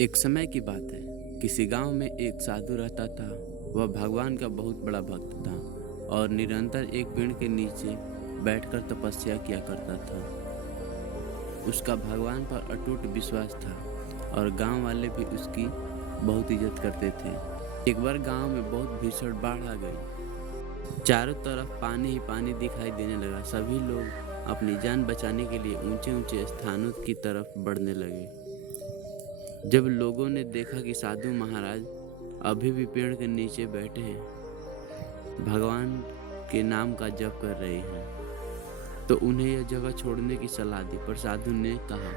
एक समय की बात है। किसी गांव में एक साधु रहता था। वह भगवान का बहुत बड़ा भक्त था और निरंतर एक पेड़ के नीचे बैठकर तपस्या किया करता था। उसका भगवान पर अटूट विश्वास था और गांव वाले भी उसकी बहुत इज्जत करते थे। एक बार गांव में बहुत भीषण बाढ़ आ गई। चारों तरफ पानी ही पानी दिखाई देने लगा। सभी लोग अपनी जान बचाने के लिए ऊंचे ऊंचे स्थानों की तरफ बढ़ने लगे। जब लोगों ने देखा कि साधु महाराज अभी भी पेड़ के नीचे बैठे हैं, भगवान के नाम का जप कर रहे हैं, तो उन्हें यह जगह छोड़ने की सलाह दी। पर साधु ने कहा,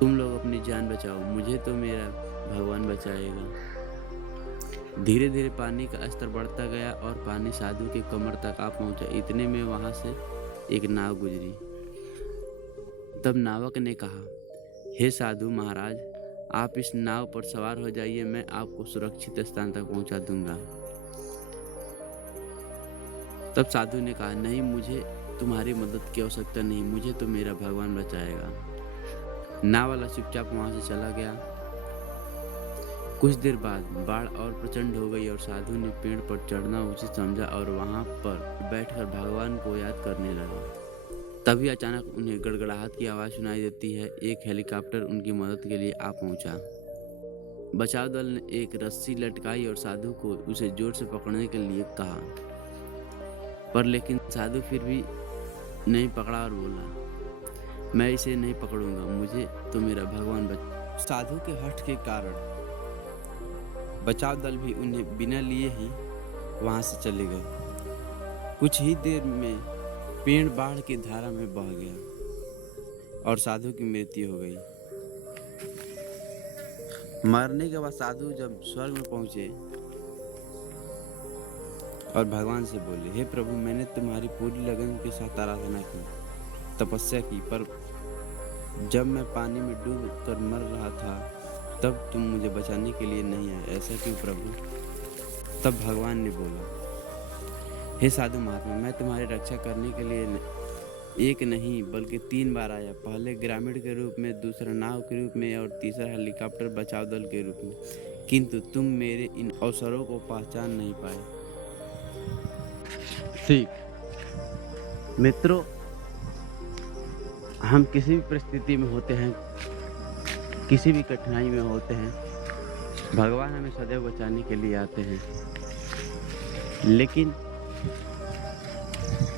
तुम लोग अपनी जान बचाओ, मुझे तो मेरा भगवान बचाएगा। धीरे धीरे पानी का स्तर बढ़ता गया और पानी साधु के कमर तक आ पहुंचा। इतने में वहां से एक नाव गुजरी। तब नावक ने कहा, हे साधु महाराज, आप इस नाव पर सवार हो जाइए, मैं आपको सुरक्षित स्थान तक पहुंचा दूंगा। तब साधु ने कहा, नहीं, मुझे तुम्हारी मदद की आवश्यकता नहीं, मुझे तो मेरा भगवान बचाएगा। नाव वाला चुपचाप वहां से चला गया। कुछ देर बाद बाढ़ और प्रचंड हो गई और साधु ने पेड़ पर चढ़ना उचित समझा और वहां पर बैठकर भगवान को याद करने लगा। तभी अचानक उन्हें गड़गड़ाहट की आवाज़ सुनाई देती है। एक हेलीकॉप्टर उनकी मदद के लिए आ पहुंचा। बचाव दल ने एक रस्सी लटकाई और साधु को उसे जोर से पकड़ने के लिए कहा, पर लेकिन साधु फिर भी नहीं पकड़ा और बोला, मैं इसे नहीं पकड़ूंगा, मुझे तो मेरा भगवान बचा। साधु के हठ के कारण बचाव दल भी उन्हें बिना लिए ही वहां से चले गए। कुछ ही देर में पेड़ बाढ़ की धारा में बह गया और साधु की मृत्यु हो गई। मरने के बाद साधु जब स्वर्ग में पहुंचे और भगवान से बोले, हे प्रभु, मैंने तुम्हारी पूरी लगन के साथ आराधना की, तपस्या की, पर जब मैं पानी में डूब कर मर रहा था तब तुम मुझे बचाने के लिए नहीं आए, ऐसा क्यों प्रभु? तब भगवान ने बोला, हे साधु महात्मा, मैं तुम्हारी रक्षा करने के लिए एक नहीं बल्कि 3 बार आया। पहले ग्रामीण के रूप में, दूसरा नाव के रूप में और तीसरा हेलीकॉप्टर बचाव दल के रूप में, किंतु तुम मेरे इन अवसरों को पहचान नहीं पाए। सीख मित्रों, हम किसी भी परिस्थिति में होते हैं, किसी भी कठिनाई में होते हैं, भगवान हमें सदैव बचाने के लिए आते हैं, लेकिन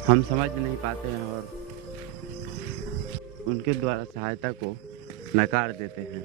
हम समझ नहीं पाते हैं और उनके द्वारा सहायता को नकार देते हैं।